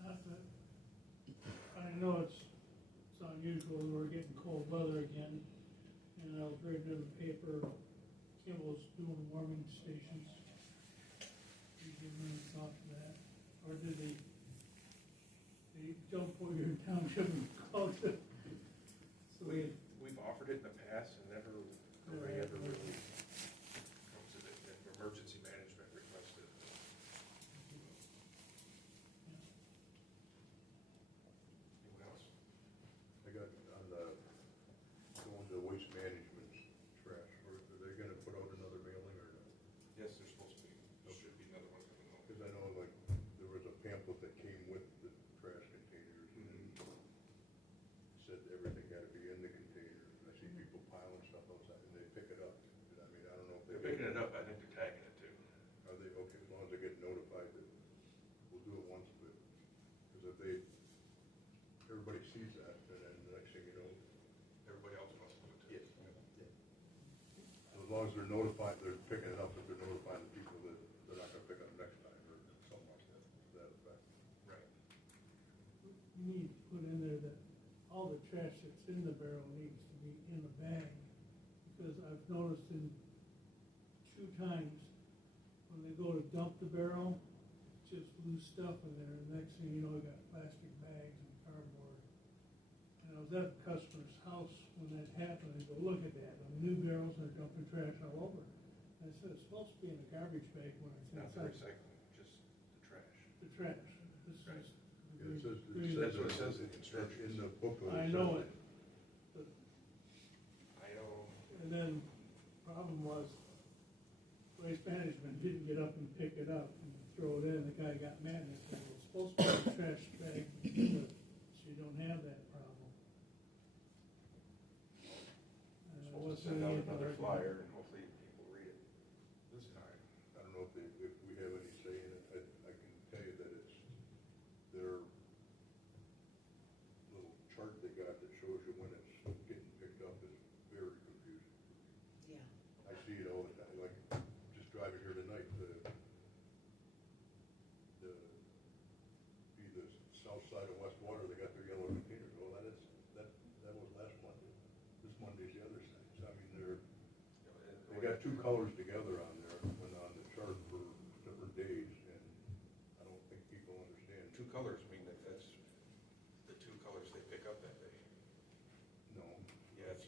Not that, I know it's unusual, we're getting cold weather again, and I was reading in the paper, Kimball's doing warming stations. Did you give any thought to that? Or did they jump over your township and call it? So We've offered it in the past and nobody ever really comes to the emergency management requested. Anyone else? I got on the, going to the waste management trash, or are they gonna put out another mailing or not? Yes, there's supposed to be, there should be another one coming out. Cause I know like, there was a pamphlet that came with the trash containers and then said everything had to be in the container. I see people piling stuff outside and they pick it up. I mean, I don't know if They're picking it up, I think they're tagging it too. Are they, okay, as long as they get notified that we'll do it once, but, cause if they, everybody sees that, and then the next thing you know. Everybody else must do it too. So as long as they're notified, they're picking it up, if they're notifying the people that they're not gonna pick it up next time, or something like that, to that effect. Right. You need to put in there that all the trash that's in the barrel needs to be in a bag, because I've noticed in 2 times, when they go to dump the barrel, just loose stuff in there, and next thing you know, you got plastic bags and cardboard. And I was at the customer's house when that happened, and I go, look at that, the new barrels are dumping trash all over. And I said, it's supposed to be in a garbage bag when it's Not the inside. recycling, just the trash. The trash. This Right. is It says, That's what it says in the that's in the booklet. I know says it, but, I know, and then problem was Waste Management didn't get up and pick it up and throw it in. The guy got mad and said, it's supposed to be a trash bag, but you don't have that problem. supposed to send out another flyer and hopefully people read it this time. I don't know if we have any say in it. I can tell you that it's their little chart they got that shows you when it's getting picked up is very confusing. Yeah. I see it all the time, like just driving here tonight, the south side of West Water, they got their yellow containers. Well, that was last Monday. This Monday's the other side. So, I mean, they got two colors together on there, when on the chart for different days, and I don't think people understand. Two colors mean that's the two colors they pick up that day. No. Yes.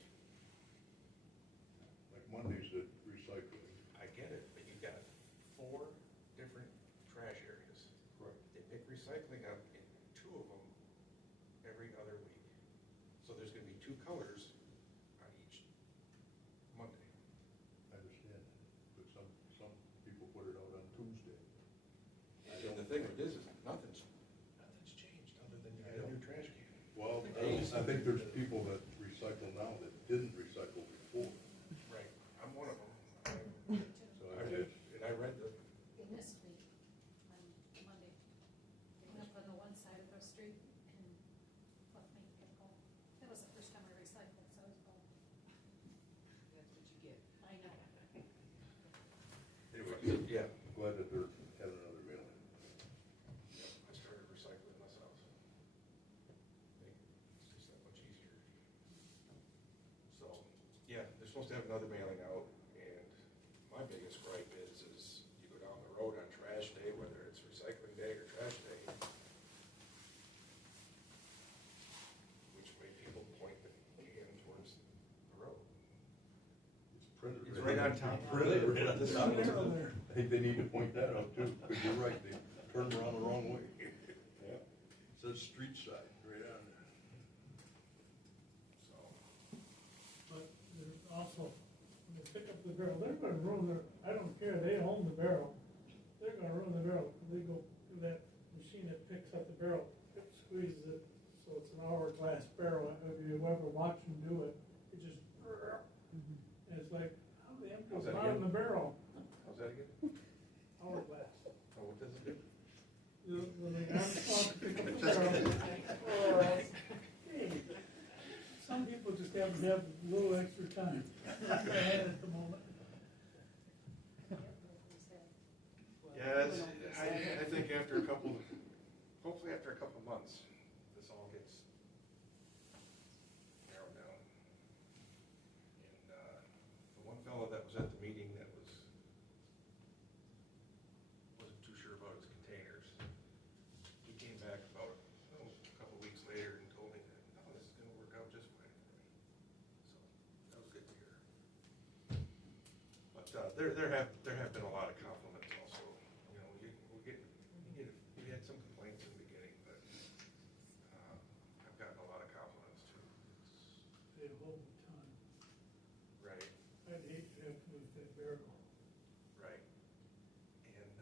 Like Monday's the recycling. I get it, but you've got 4 different trash areas. Correct. They pick recycling up in 2 of them every other week. So there's gonna be 2 colors on each Monday. I understand, but some people put it out on Tuesday. And the thing with this is nothing's changed other than you got a new trash can. Well, I think there's people that recycle now that didn't recycle before. Right, I'm one of them. So I guess, And I read the, They missed me on Monday. They went up on the one side of the street and left me to go. That was the first time I recycled, so I was going, That's what you get. I know. anyway, yeah. glad that they're having another mailing. I started recycling myself. It's just that much easier. So, yeah, they're supposed to have another mailing out, and my biggest gripe is you go down the road on trash day, whether it's recycling day or trash day, which way people point the can towards the road. It's printed. It's right on top. Printed right on the This side. one. I think they need to point that out too, because you're right, they turned around the wrong way. Yeah. It says street side, right on there. So, but there's also, when they pick up the barrel, they're gonna ruin I don't care, they own the barrel. They're gonna ruin the barrel. They go through that machine that picks up the barrel, it squeezes it, so it's an hourglass barrel. If you ever watch them do it, it just, and it's like, how do they empty How's the that bottom of again? the barrel? how's that again? Hourglass. Oh, what does it do? When they Armstrong pick up the barrel. Hey, some people just have to have a little extra time at the moment. Yeah, I think after hopefully after a couple of months, this all gets narrowed down. And, the one fellow that was at the meeting that wasn't too sure about his containers, he came back about, a couple of weeks later and told me that, no, this is gonna work out just fine for me. So, that was good to hear. But, there have been a lot of compliments also. You know, we had some complaints in the beginning, but, I've gotten a lot of compliments too. They hold the time. Right, I'd hate to have to move that barrel. right. And,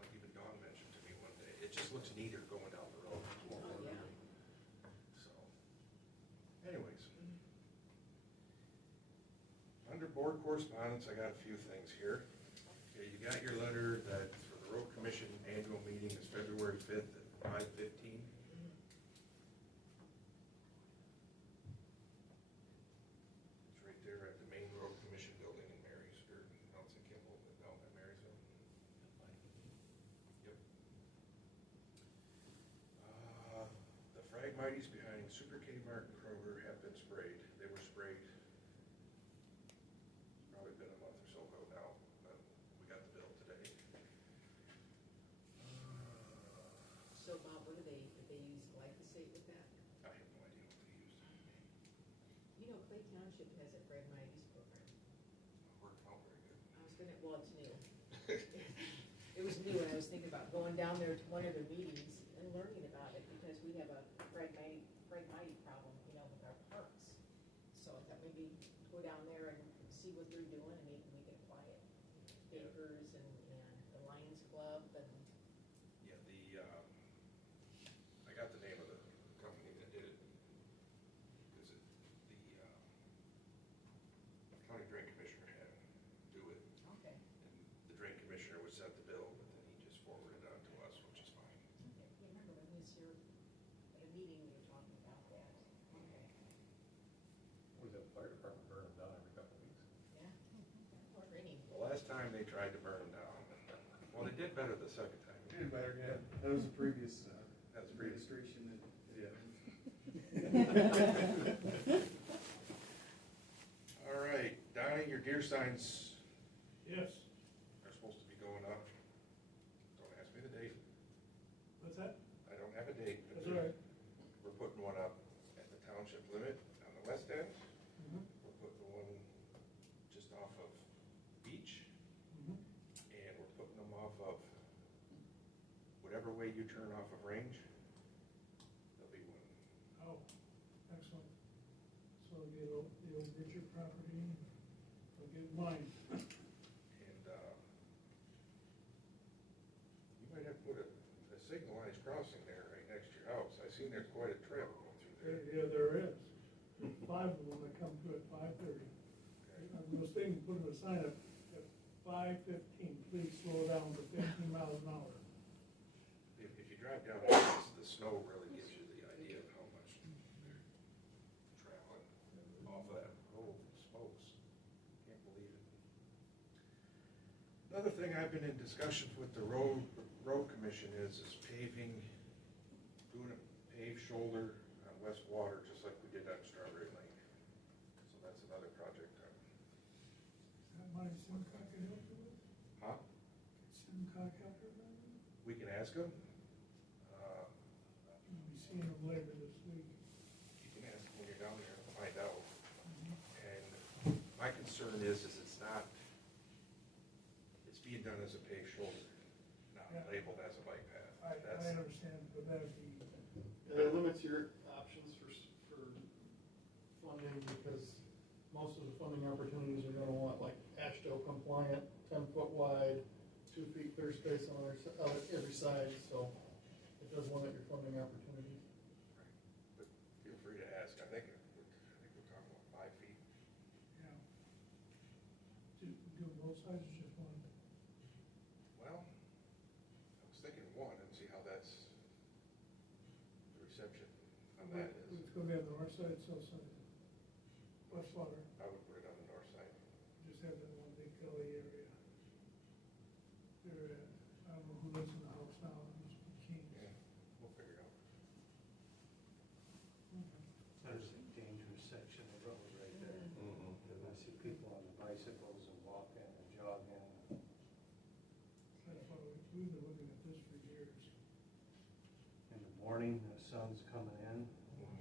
like even Dawn mentioned to me one day, it just looks neater going down the road. It's more orderly. So, anyways. Under board correspondence, I got a few things here. Okay, you got your letter that for the road commission annual meeting is February 5th at 5:15. It's right there at the main road commission building in Marysville, no, it's in Kimball, but no, at Marysville. Yep. The Phragmites behind Super K Martin Kroger have been sprayed. They were sprayed. It's probably been a month or so ago now, but we got the bill today. So Bob, what did they use glyphosate with that? I have no idea what they used. You know, Clay Township has a Phragmites program. It's not working out very good. I was gonna, well, it's new. it was new, and I was thinking about going down there to one of their meetings and learning about it, because we have a fragmity problem, you know, with our parks. So I thought maybe go down there and see what they're doing, and maybe we can apply it. Bakers and the Lions Club and. Yeah, I got the name of the company that did it. Because the county drain commissioner had to do it. Okay. And the drain commissioner would set the bill, but then he just forwarded it on to us, which is fine. Okay, I remember when he was here at a meeting, we were talking about that. Okay. Was that fire department burning down every couple of weeks? Yeah, or raining. The last time they tried to burn down, well, they did better the second time. Did better, yeah. That was the previous That's previous. administration that, yeah. All right, Donnie, your deer signs Yes, are supposed to be going up. Don't ask me the date. what's that? I don't have a date. but That's all right. We're putting one up at the township limit on the west end. Mhm. We're putting one just off of Beach, Mhm. and we're putting them off of whatever way you turn off of Range. There'll be one. Oh, excellent. So I'll get the old Richard property, and I'll get mine. And you might have to put a signalized crossing there right next to your house. I seen there's quite a trail going through there. Yeah, there is. There's 5 of them that come to at 5:30. I was thinking, putting a sign up at 5:15, please slow down to 15 miles an hour. If you drive down there, the snow really gives you the idea of how much they're traveling off of that. Oh, smokes. Can't believe it. Another thing I've been in discussions with the road commission is paving, doing a paved shoulder on West Water, just like we did on Strawberry Lane. So that's another project. Is that money Simcock can help you with? Huh? Can Simcock help you with that? We can ask them. We'll be seeing them later this week. You can ask when you're down there and find out. And my concern is it's not, it's being done as a paved shoulder, not Yeah. labeled as a bike path. I understand, but that'd be, It limits your options for funding, because most of the funding opportunities are gonna want like ASHTO compliant, 10-foot wide, 2 feet clear space on every side, so it does limit your funding opportunities. But feel free to ask. I think we're talking about 5 feet. yeah. Do both sides or just one? Well, I was thinking one and see how that's, the reception on that is. It's gonna be on the north side, south side. West Water, I would put it on the north side. just have that one big gully area. There, I don't know who lives in the house now, it must be King. Yeah, we'll figure it out. There's a dangerous section of road right there. And I see people on the bicycles and walking and jogging. That's why we've been looking at this for years. In the morning, the sun's coming in,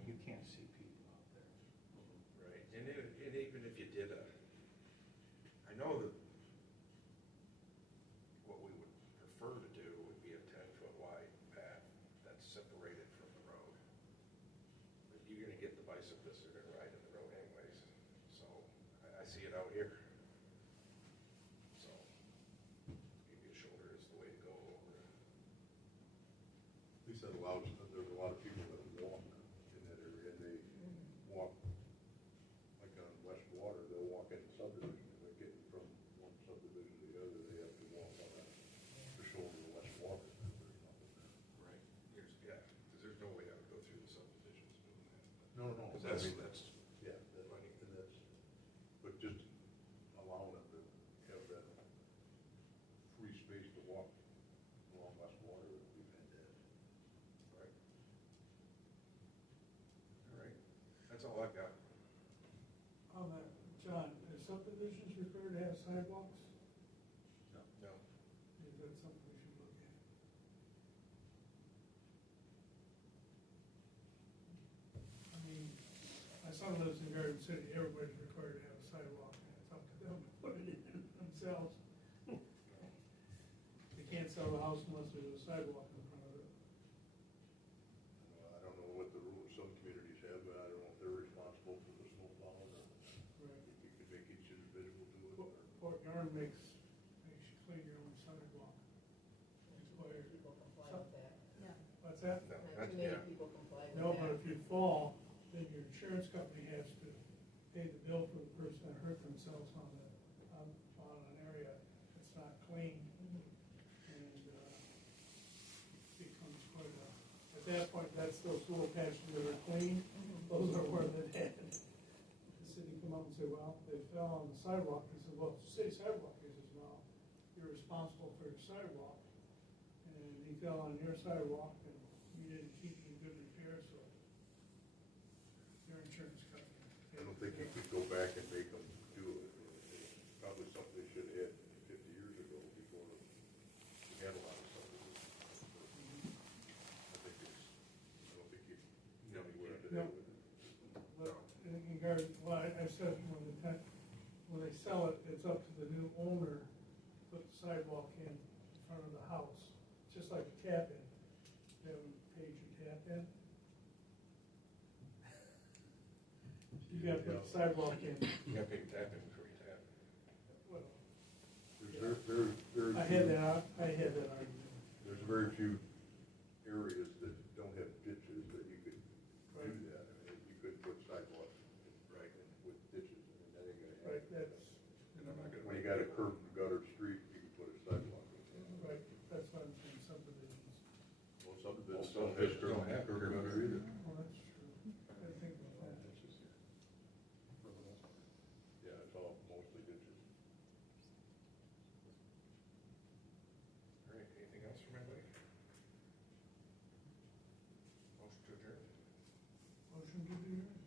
you can't see people out there. Right, and even if you did I know that what we would prefer to do would be a 10-foot wide path that's separated from the road. But you're gonna get the bicyclists that are gonna ride in the road anyways, so I see it out here. So, maybe a shoulder is the way to go over it. At least that allows, there's a lot of people that walk in that area, and they walk, like on West Water, they'll walk in the subdivision. If they're getting from one subdivision to the other, they have to walk on the shoulder of West Water. There's nothing there. Right, because there's no way I would go through the subdivisions doing that. No. Because I mean, that's, yeah, and that's, but just allowing them to have that free space to walk along West Water would be fantastic. right. All right, that's all I've got. On that, John, are subdivisions required to have sidewalks? No. Is that something we should look at? I mean, my son lives in Garden City, everybody's required to have a sidewalk, and it's up to them to put it in themselves. They can't front of the house unless there's a sidewalk in front of it. I don't know what the rules some communities have, but I don't know if they're responsible for the snow plowing or Right. if you could make each individual do it. Or, Port Huron makes you clean your own sidewalk. Required. People comply with that. What's that? No, Not that's, too many yeah. people comply with that. No, but if you fall, then your insurance company has to pay the bill for the person that hurt themselves on an area that's not clean. And, becomes quite a, at that point, that's those little patches that are clean, those are where the city come up and say, well, they fell on the sidewalk. He said, well, it's a city sidewalk. He says, well, you're responsible for your sidewalk. And he fell on your sidewalk and you didn't keep it in good repair, so your insurance company. I don't think you could go back and make them do it. It's probably something they should have had 50 years ago before we had a lot of stuff. I don't think you can anywhere today No. with it. But in regard, well, I said when they sell it, it's up to the new owner to put the sidewalk in front of the house, just like a tap in. They haven't paid your tap in. You gotta put the sidewalk in. You gotta pay your tap in before you tap. Well, There's very I few, had that argument. there's very few areas that don't have ditches that you could Right. do that. I mean, you could put sidewalks right in with ditches. I mean, that ain't gonna happen. Right, that's, And I'm not gonna When you make got a it- curb and gutter street, you can put a sidewalk in. right, that's what I'm saying, subdivisions. Well, subdivisions Well, don't have subdivisions don't have curb and gutter either. Well, that's true. I think about that. Yeah, it's all mostly ditches. All right, anything else from anybody? Motion to adjourn. Motion to adjourn.